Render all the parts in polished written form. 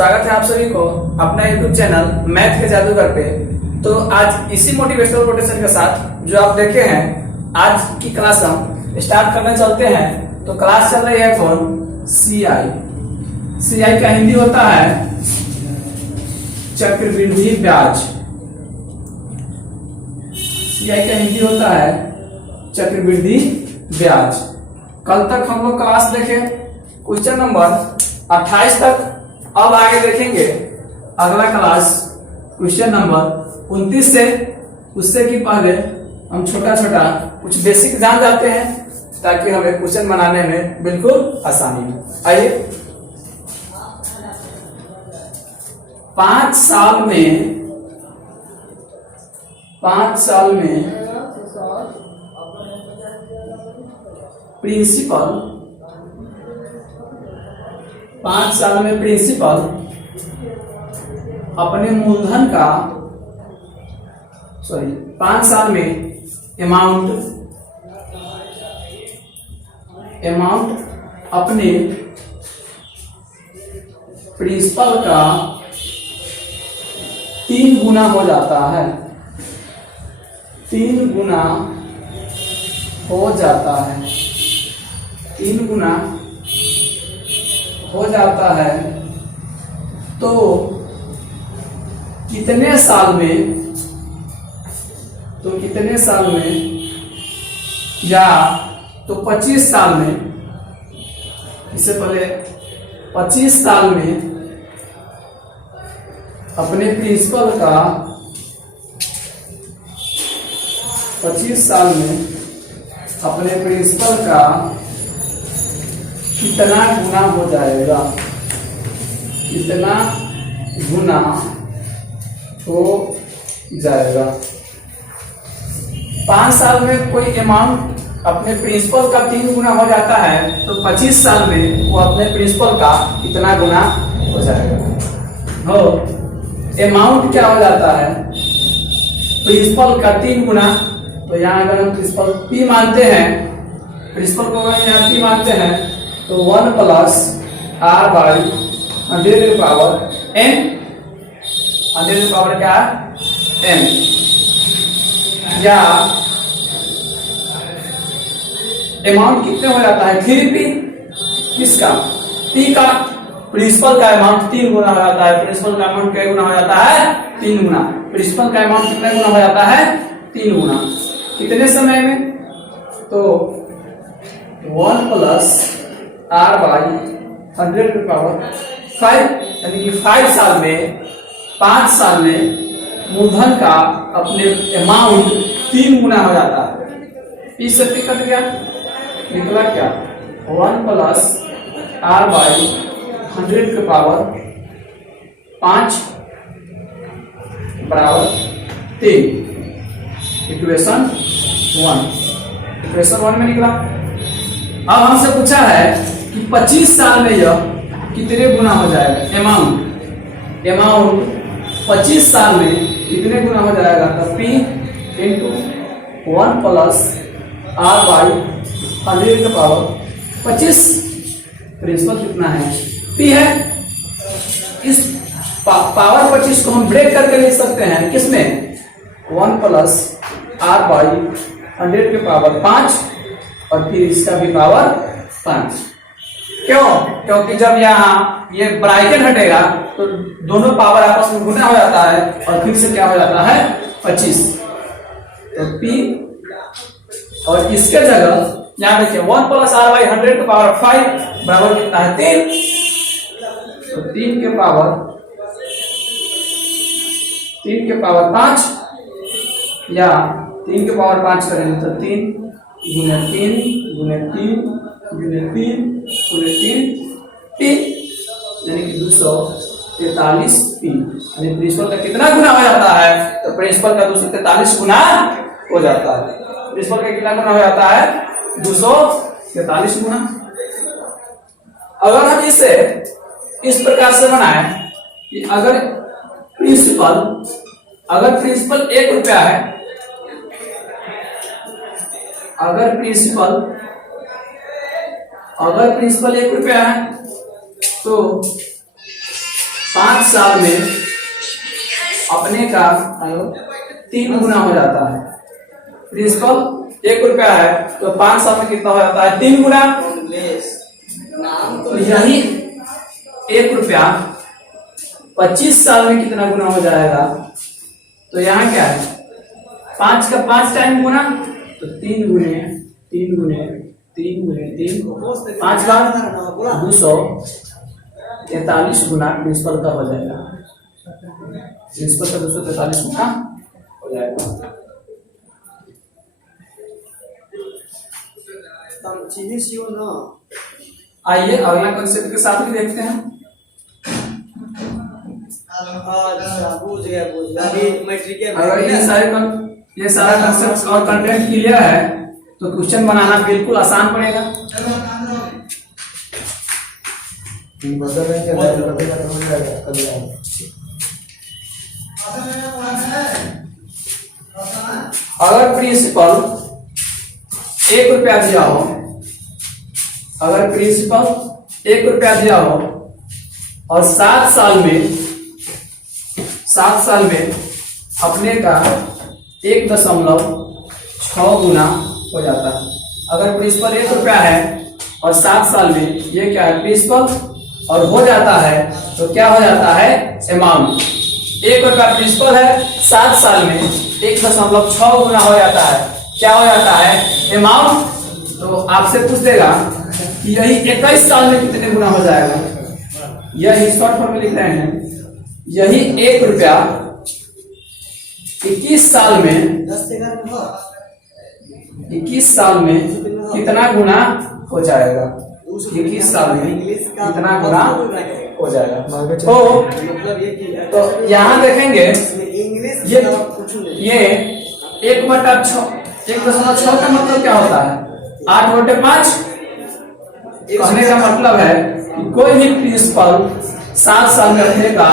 स्वागत है आप सभी को अपना YouTube चैनल मैथ के जादूगर पे। तो आज इसी मोटिवेशनल कोटेशन के साथ जो आप देखे हैं, आज की क्लास हम स्टार्ट करने चलते हैं। तो क्लास चल रही है कौन? CI। CI का हिंदी होता है चक्रवृद्धि ब्याज। CI का हिंदी होता है चक्रवृद्धि ब्याज। कल तक हम लोग क्लास देखे क्वेश्चन नंबर 28 तक। अब आगे देखेंगे अगला क्लास क्वेश्चन नंबर 29 से। उससे की पहले हम छोटा छोटा कुछ बेसिक जान जाते हैं ताकि हमें क्वेश्चन बनाने में बिल्कुल आसानी हो। आइए, 5 साल में प्रिंसिपल 5 साल में प्रिंसिपल अपने मूलधन का 5 साल में अमाउंट अपने प्रिंसिपल का 3 गुना हो जाता है। 3 गुना हो जाता है। 3 गुना हो जाता है तो कितने साल में या तो 25 साल में, इससे पहले 25 साल में अपने प्रिंसिपल का 25 साल में अपने प्रिंसिपल का कितना गुना हो जाएगा? कितना गुना हो जाएगा? 5 साल में कोई अमाउंट अपने प्रिंसिपल का 3 गुना हो जाता है तो 25 साल में वो अपने प्रिंसिपल का कितना गुना हो जाएगा? हो अमाउंट क्या हो जाता है? प्रिंसिपल का 3 गुना। तो यहाँ अगर हम प्रिंसिपल P मानते हैं, प्रिंसिपल को अगर यहाँ P मानते हैं तो 1 प्लस R बाई 100 की पावर n। 100 की पावर क्या है? n। या अमाउंट कितने हो जाता है? 3p। किसका? P का। प्रिंसिपल का अमाउंट 3 गुना हो जाता है। प्रिंसिपल का अमाउंट क्या गुना हो जाता है? 3 गुना। प्रिंसिपल का अमाउंट कितने गुना हो जाता है? 3 गुना। कितने समय में? तो 1 प्लस R बाई 100 की पावर 5, यानी कि 5 साल में 5 साल में मूलधन का अपने अमाउंट 3 गुना हो जाता है। इस से कट गया, निकला क्या? 1 प्लस R बाई 100 की पावर 5 बराबर 3। इक्वेशन 1 में निकला। अब हमसे पूछा है कि 25 साल में यह कितने गुना हो जाएगा? अमाउंट 25 साल में कितने गुना हो जाएगा? तो P into 1 plus R by 100 की पावर 25। प्रिंसिपल कितना है? P है। इस पावर 25 को हम ब्रेक करके लिख सकते हैं किसमें? 1 प्लस R बाई 100 की पावर 5 और फिर इसका भी पावर 5। क्यों? क्योंकि जब यहाँ ये ब्रैकेट हटेगा तो दोनों पावर आपस में गुना हो जाता है और फिर से क्या हो जाता है? 25। तो P और इसके जगह यहाँ देखिए 1 प्लस R बाई 100 की पावर 5 बराबर कितना है? 3। तो 3 के पावर 5 या 3 के पावर 5 करेंगे तो 3 गुने 3 गुने 3 गुने 3 गुने 3 P, यानी कि 243 P। यानी प्रिंसिपल का कितना गुना हो जाता है? तो प्रिंसिपल का 243 गुना हो जाता है। प्रिंसिपल का कितना गुना हो जाता है? 243 गुना। अगर हम इसे इस प्रकार से बनाए कि अगर प्रिंसिपल 1 रुपया है, अगर प्रिंसिपल 1 रुपया है तो 5 साल में अपने का 3 गुना हो जाता है। प्रिंसिपल 1 रुपया है तो 5 साल में कितना हो जाता है? 3 गुना। तो यही 1 रुपया 25 साल में कितना गुना हो जाएगा? तो यहाँ क्या है? 5 का 5 टाइम गुना, तो 3 गुने 3 गुने 3 गुने 3, 5 बार 243 गुना प्रिंसिपल का हो जाएगा। प्रिंसिपल का 243 गुना हो जाएगा। आइए अगला कंसेप्ट के साथ भी देखते हैं। अगर ये सारा कंसेप्ट और कंटेंट क्लियर है तो क्वेश्चन बनाना बिल्कुल आसान पड़ेगा। अगर प्रिंसिपल 1 रुपया दिया हो, अगर प्रिंसिपल 1 रुपया दिया हो और 7 साल में अपने का 1.6 गुना हो जाता है। अगर प्रिंसिपल 1 रुपया है और 7 साल में ये क्या है? प्रिंसिपल और हो जाता है तो क्या हो जाता है? अमाउंट। 1 रुपया प्रिंसिपल है, 7 साल में 1.6 गुना हो जाता है। क्या हो जाता है? अमाउंट। तो आपसे पूछ देगा कि यही 21 साल में कितने गुना हो जाएगा? यही शॉर्ट फॉर्म में लिख रहे हैं, यही 1 रुपया 21 साल में 21 साल में कितना गुना हो जाएगा? 21 साल में कितना गुना हो जाएगा? तो यहाँ देखेंगे ये 1/6 1.6 का मतलब क्या होता है? 8/5। कहने का मतलब है कि कोई भी प्रिंसिपल 7 साल में अपने का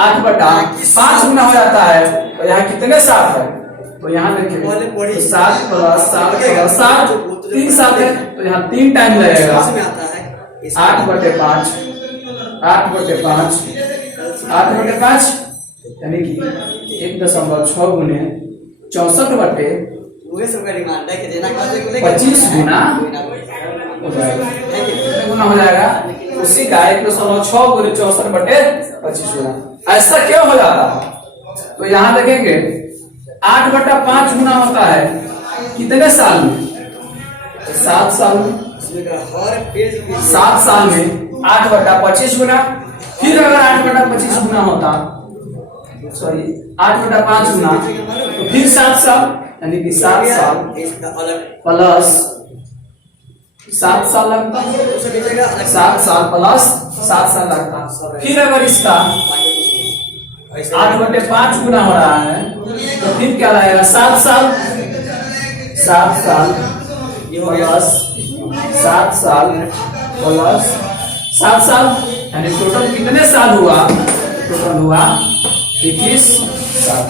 8/5 गुना हो जाता है। तो यहाँ कितने 7 है? तो यहाँ देखिए 7 + 7 + 7 3 साल है, तो यहाँ 3 टाइम लगेगा। 8/5 8/5 यानी कि 1.6 गुने 64/25 गुना गुना हो जाएगा। उसी का 1.6 गुने 64/25 गुना। ऐसा क्यों हो जाता है? तो यहाँ देखेंगे 8/5 गुना होता है कितने साल में? 7 साल में। 7 साल में 8/25 गुना। फिर अगर 8/25 गुना होता, सॉरी 8/5 गुना, तो फिर 7 साल, यानी कि 7 साल प्लस 7 साल लगता, 7 साल प्लस 7 साल लगता। फिर अगर इसका 8/5 गुना हो रहा है तो फिर क्या रहेगा? 7 साल प्लस 7 साल, यानी टोटल कितने साल हुआ? टोटल हुआ 21 साल।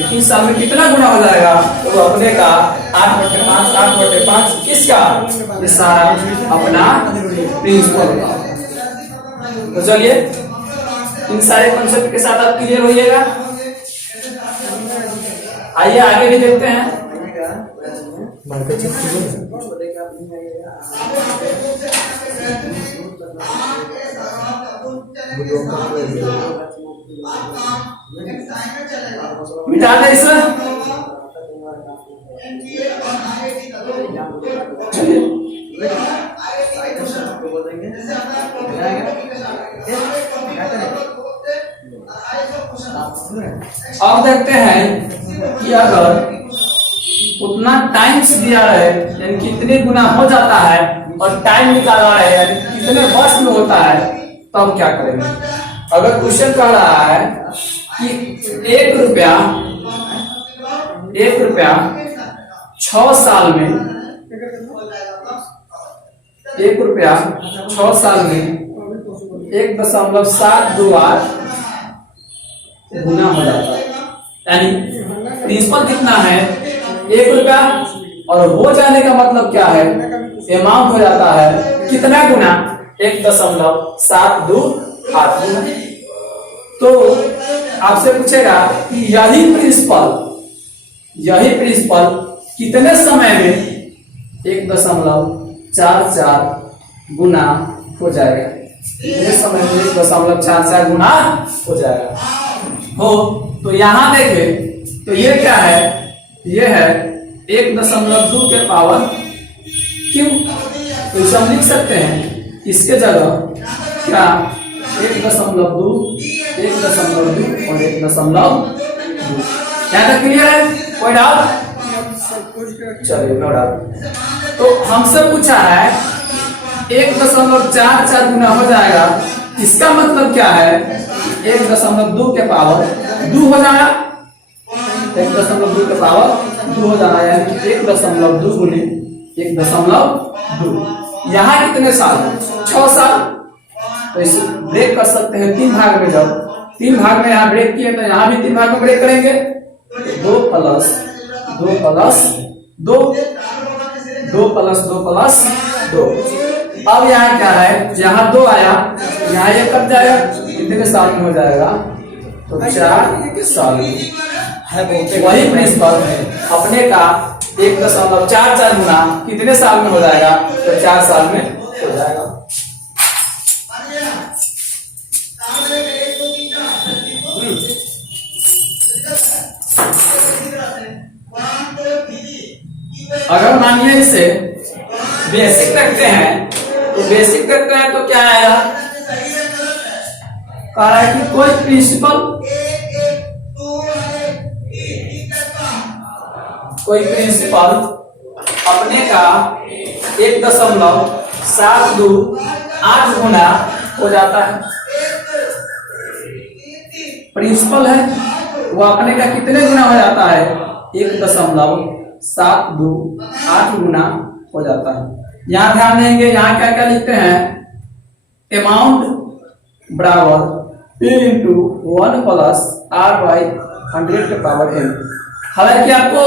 21 साल में कितना गुना हो जाएगा? तो अपने का 8/5 किसका? ये सारा अपना प्रिंसिपल का। तो चलिए इन सारे कॉन्सेप्ट के साथ आप क्लियर होइएगा। आइए आगे भी देखते हैं। मिटा दे इसमें। अब देखते हैं कि अगर उतना टाइम्स दिया है यानी कितने गुना हो जाता है और टाइम निकाला है यानी कितने वर्ष में होता है, तो हम क्या करेंगे? अगर क्वेश्चन कह रहा है कि 1 रुपया 6 साल में 1 रुपया 6 साल में 1.72 गुना हो जाता है। यानी प्रिंसिपल कितना है? 1 रुपया, और हो जाने का मतलब क्या है? अमाउंट हो जाता है कितना गुना? 1.728 गुना। तो आपसे पूछेगा कि यही प्रिंसिपल कितने समय में 1.44 गुना हो जाएगा, कितने समय में 1.44 गुना हो जाएगा। हो तो यहां देखें तो ये क्या है, ये है 1.2 के पावर क्यों, तो इसे हम लिख सकते हैं इसके जगह क्या 1.2 और 1.2। क्या तक क्लियर है, कोई डाउट? चलिए नो डाउट। तो हमसे पूछा है 1.44 गुना हो जाएगा, इसका मतलब क्या है 1.2 के पावर 2 हो जाएगा, 1.2 के पावर 2 हो जाना, यानी 1.2 गुने 1.2। यहाँ कितने साल है, 6 साल। तो इसे ब्रेक कर सकते हैं 3 भाग में, जब 3 भाग में यहाँ ब्रेक किए तो यहाँ भी 3 भाग में ब्रेक करेंगे, 2 प्लस 2 अब यहाँ क्या है, यहाँ 2 आया, यहाँ 1 कट जाएगा, कितने साल में हो जाएगा, तो 4 साल में है। वही प्रिंसिपल अपने का 1.44 गुना कितने साल में हो जाएगा, तो 4 साल में हो जाएगा। अगर मानिए इसे बेसिक रखते हैं, तो बेसिक रखते हैं तो क्या आया, कह रहा है कि कोई प्रिंसिपल अपने का 1.728 गुना हो जाता है। प्रिंसिपल है वो अपने का कितने गुना हो जाता है, 1.728 गुना हो जाता है। यहाँ ध्यान देंगे, यहाँ क्या क्या लिखते हैं, अमाउंट बराबर P इंटू 1 प्लस R/100 के पावर n। हालांकि आपको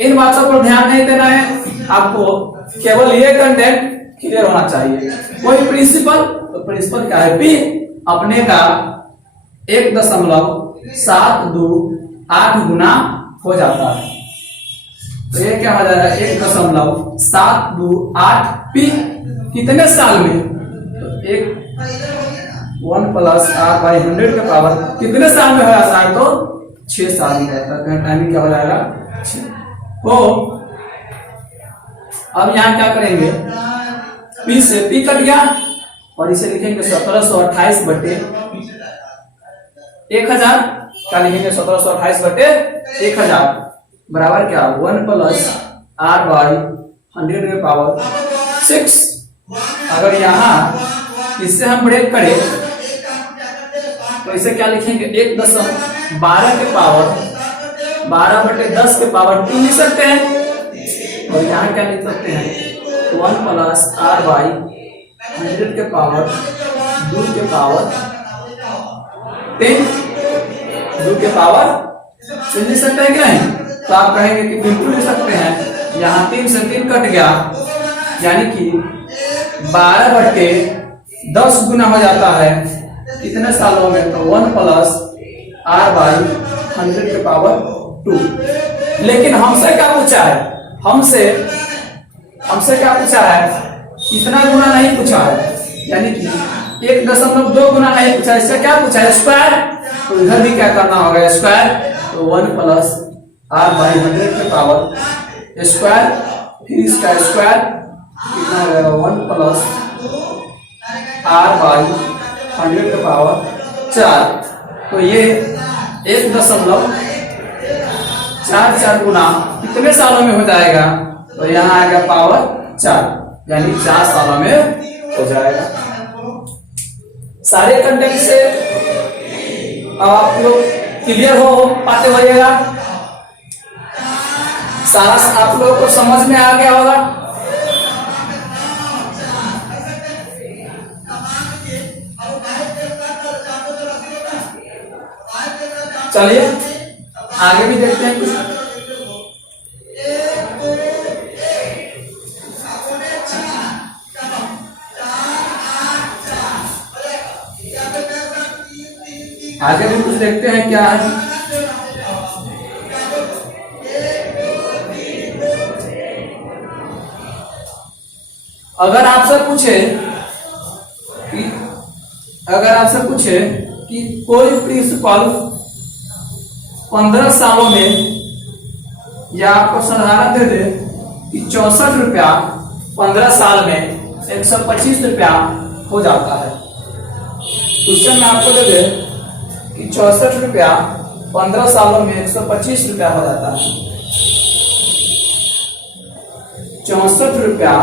इन बातों पर ध्यान नहीं देना है, आपको केवल ये कंटेंट क्लियर होना चाहिए। कोई प्रिंसिपल, तो प्रिंसिपल क्या है, P अपने का 1.728 गुना हो जाता है। तो ये क्या हो जाएगा, 1.728 P कितने साल में, तो 1 प्लस R/100 के पावर कितने साल में हो जाता है, तो 6 साल में रहता है। टाइमिंग क्या हो जाएगा, 6। तो अब यहाँ क्या करेंगे, P से P कट गया और इसे लिखेंगे 1728 बटे 1000। क्या लिखेंगे, 1728 बटे 1000 बराबर क्या, 1 प्लस R/100 के पावर 6। अगर यहाँ इससे हम ब्रेक करें तो इसे क्या लिखेंगे, 1.12 के पावर 12 बटे 10 के पावर 2 लिख सकते हैं। और यहाँ क्या लिख सकते हैं, 1 प्लस R/100 के पावर 2 के पावर 10, 2 के पावर लिख सकते हैं क्या है, तो आप कहेंगे कि बिल्कुल लिख सकते हैं। यहाँ 3 से 3 कट गया, यानी कि 12 बटे 10 गुना हो जाता है कितने सालों में, तो 1 प्लस R/100 के पावर 2। लेकिन हमसे क्या पूछा है, हमसे क्या पूछा है, इतना गुना नहीं पूछा है, यानी कि 1.2 गुना नहीं पूछा, इससे क्या पूछा है, स्क्वायर। तो इधर भी क्या करना होगा, स्क्वायर। तो 1 प्लस R/100 के पावर स्क्वायर, फिर इसका स्क्वायर कितना हो जाएगा, 1 प्लस R/100 के पावर 4। तो ये 1.44 गुना कितने सालों में हो जाएगा, तो यहाँ आएगा पावर 4, यानी 4 सालों में हो जाएगा। सारे कंटेंट से आप लोग क्लियर हो पाते होइएगा, सारा आप लोगों को समझ में आ गया होगा। चलिए आगे भी देखते हैं कुछ। आगे भी कुछ देखते हैं क्या है। अगर आपसे पूछे कि कोई प्रिंसिपल 15 सालों में, या आपको साधारण दे दे कि 64 रुपया 15 साल में 125 रुपया हो जाता है। क्वेश्चन में आपको दे दे कि 64 रुपया 15 सालों में 125 रुपया हो जाता है। 64 रुपया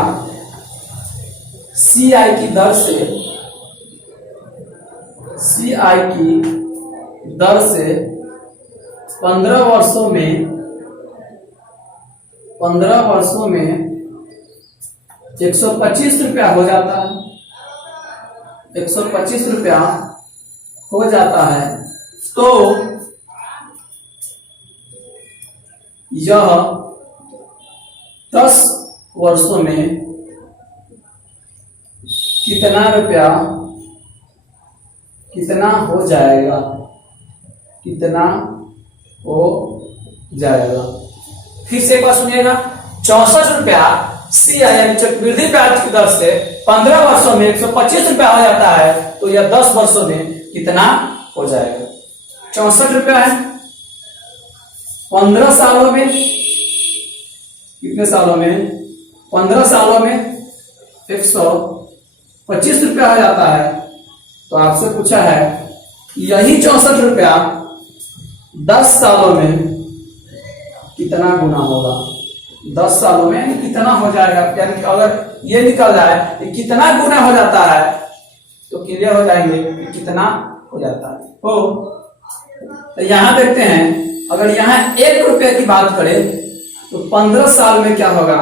CI की दर से 15 वर्षों में 125 रुपया हो जाता है। 125 रुपया हो जाता है, तो यह 10 वर्षों में कितना रुपया कितना हो जाएगा, कितना हो जाएगा। फिर से एक बार सुनिएगा, 64 रुपया CI चक्रवृद्धि ब्याज की दर से 15 वर्षों में 125 रुपया हो जाता है, तो यह 10 वर्षों में कितना हो जाएगा। 64 रुपया है, 15 सालों में कितने सालों में, 15 सालों में 125 रुपया हो जाता है। तो आपसे पूछा है यही 64 रुपया 10 सालों में कितना गुना होगा। 10 सालों में कितना हो जाएगा, यानी कि अगर ये निकल जाए कि कितना गुना हो जाता है तो क्लियर हो जाएंगे कि कितना हो जाता है। तो यहां देखते हैं, अगर यहां 1 रुपये की बात करें तो 15 साल में क्या होगा,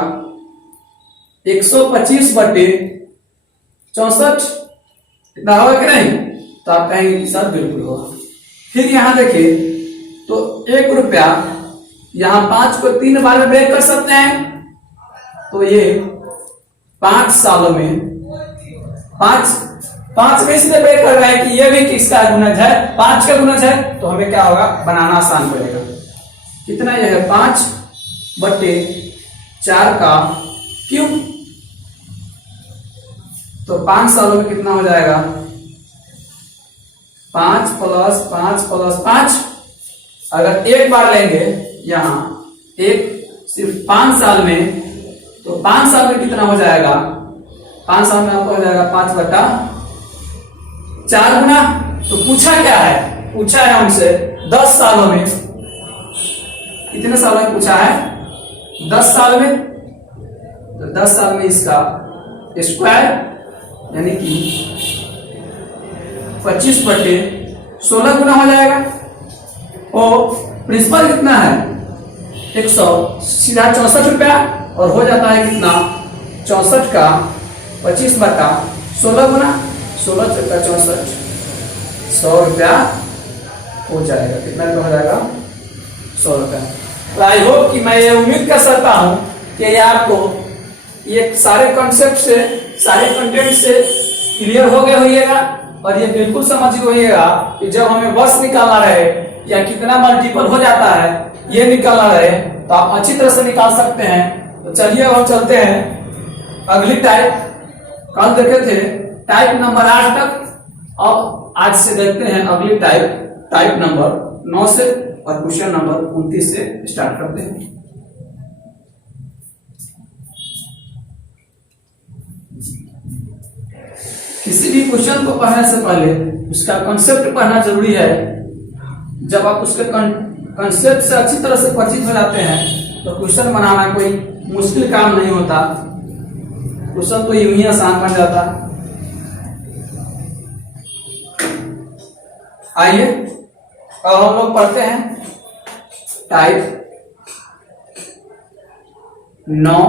125 बटे 64 इतना होगा कि नहीं, तो आप कहेंगे कि सर बिल्कुल होगा। फिर यहां देखिए तो 1 रुपया, यहां 5 को 3 बार में ब्रेक कर सकते हैं, तो ये 5 सालों में 5 में इसलिए ब्रेक कर रहे हैं कि ये भी किसका गुणज है, 5 का गुणज है, तो हमें क्या होगा, बनाना आसान पड़ेगा। कितना यह है, 5 बटे 4 का क्यूब, तो 5 सालों में कितना हो जाएगा, 5 + 5 + 5। अगर एक बार लेंगे यहां एक सिर्फ 5 साल में, तो 5 साल में कितना हो जाएगा, 5 साल में आपको हो जाएगा 5 बटा 4 गुना। तो पूछा क्या है, पूछा है हमसे 10 सालों में, कितने सालों में पूछा है, 10 साल में। तो 10 साल में इसका स्क्वायर यानी कि 25 बटे 16 गुना हो जाएगा। और प्रिंसिपल कितना है, 100, सीधा 64 रुपया, और हो जाता है कितना, 64 का 25 बटा 16 गुना, 16 × 64, 100 रुपया हो जाएगा। कितना रुपया हो जाएगा, 100 रुपया। तो आई होप कि मैं ये उम्मीद कर सकता हूं कि ये आपको ये सारे कॉन्सेप्ट से, सारे कंटेंट से क्लियर हो गए होइएगा, और ये बिल्कुल समझ होइएगा कि जब हमें बस निकालना रहे या कितना मल्टीपल हो जाता है ये निकालना रहे, तो आप अच्छी तरह से निकाल सकते हैं। तो चलिए हम चलते हैं अगली टाइप। कल देखे थे टाइप नंबर 8 तक, अब आज से देखते हैं अगली टाइप नंबर 9 से, और क्वेश्चन नंबर 29 से स्टार्ट करते हैं। किसी भी क्वेश्चन को पढ़ने से पहले उसका कॉन्सेप्ट पढ़ना जरूरी है। जब आप उसके कॉन्सेप्ट से अच्छी तरह से परिचित हो जाते हैं तो क्वेश्चन बनाना कोई मुश्किल काम नहीं होता, क्वेश्चन तो यूं ही आसान बन जाता। आइए अब हम लोग पढ़ते हैं टाइप 9,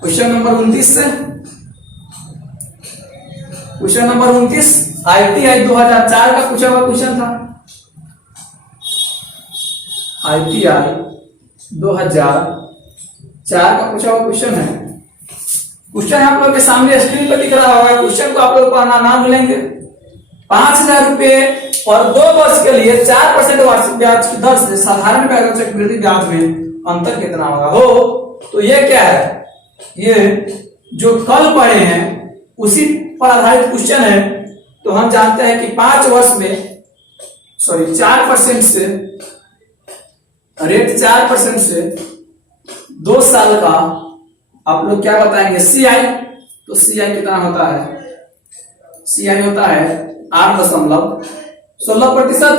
क्वेश्चन नंबर 29 से। क्वेश्चन नंबर 29 ITI 2004 का पूछा हुआ क्वेश्चन था। ITI 2004 का पूछा हुआ क्वेश्चन है। क्वेश्चन आप लोग के सामने स्क्रीन पर दिख रहा होगा, क्वेश्चन को आप लोग पढ़ना ना भूलेंगे। 5,000 रुपए और 2 वर्ष के लिए 4% वार्षिक ब्याज की दर से साधारण ब्याज और चक्रवृद्धि ब्याज में अंतर कितना होगा? हो तो ये क्या है, ये जो कल पढ़े हैं उसी पर आधारित क्वेश्चन है। तो हम जानते हैं कि 5 वर्ष में 4% से रेट 4% से 2 साल का आप लोग क्या बताएंगे? सीआई। तो सीआई कितना होता है? सीआई होता है 8.16%।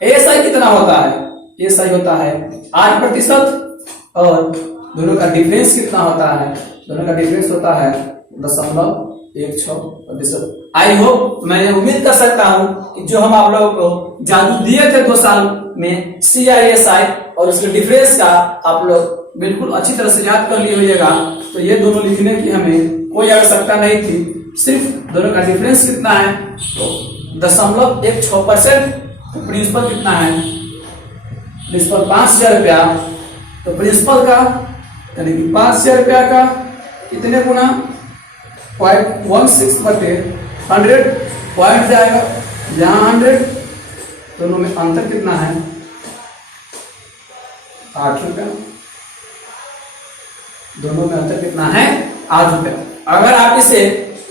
एसआई कितना होता है? एसआई होता है 8%। और दोनों का डिफरेंस कितना होता है? दोनों का डिफरेंस होता है 0.16%। आई होप, मैं उम्मीद कर सकता हूं कि जो हम आप लोगों को जादू दिए थे 2 साल में CISI और उसके डिफरेंस का आप लोग बिल्कुल अच्छी तरह से याद कर लिए होइएगा। तो ये दोनों लिखने की हमें कोई आवश्यकता नहीं थी, सिर्फ दोनों का डिफरेंस कितना है तो 0.16%। तो प्रिंसिपल कितना है? प्रिंसिपल 5,000 रुपया। तो प्रिंसिपल का यानी कि 5,000 रुपया का कितने गुना? 0.16/100 पॉइंट जाएगा, यहाँ 100। दोनों में अंतर कितना है? 8 रुपया। दोनों में अंतर कितना है? 8 रुपया। अगर आप इसे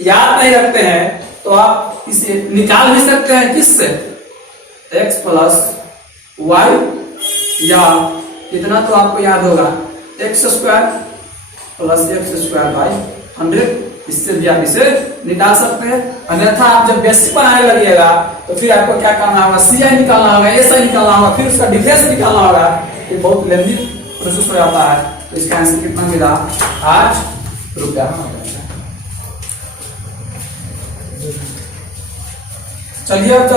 याद नहीं रखते हैं तो आप इसे निकाल भी सकते हैं। किससे? x + y, या इतना तो आपको याद होगा x² + x²/100। इससे भी आप इसे निकाल सकते हैं। अन्यथा आप जब बेसिक बनाने लगिएगा तो फिर आपको क्या करना होगा? सीआई निकालना होगा, एसआई निकालना होगा, फिर उसका डिफरेंस निकालना होगा। ये बहुत लेंथी प्रोसेस हो जाता है। तो इसका आंसर कितना मिला? 8 रुपया। चलिए अब